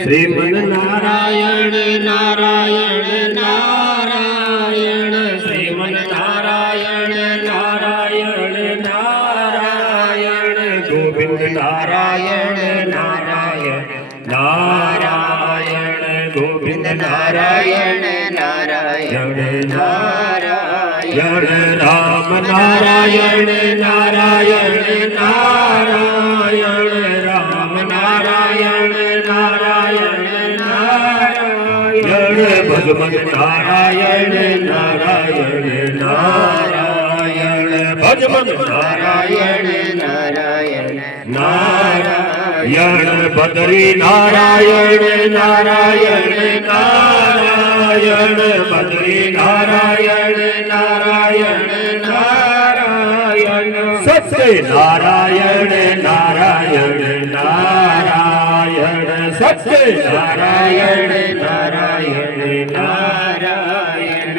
શ્રીમન નારાયણ નારાયણ નારાયણ શ્રીમન નારાયણ નારાયણ નારાયણ ગોવિંદ નારાયણ નારાયણ નારાયણ ગોવિંદ નારાયણ નારાયણ નારાયણ રામ નારાયણ નારાયણ નારાયણ રામ નારાયણ નારાયણ નારાયણ ભગવન નારાયણ નારાયણ નારાયણ ભગવન નારાયણ નારાયણ નારાયણ બદરી નારાયણ નારાયણ નારાયણ બદરી નારાયણ નારાયણ નારાયણ સત્ય નારાયણ નારાયણ નારાયણ સત્ય નારાયણ નારાયણ નારાયણ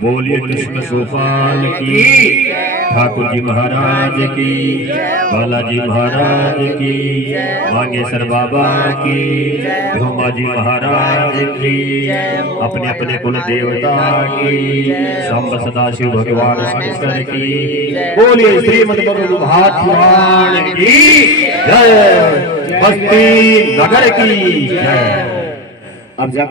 बोलिए कृष्ण गोपाल की ठाकुर जी महाराज की बालाजी महाराज की मांगेश्वर बाबा की भोमा जी महाराज की अपने अपने कुल देवता की सांब सदाशिव भगवान शंकर की बोलिए श्रीमद भागवत पुराण की जय बस्ती नगर की जय। अब जब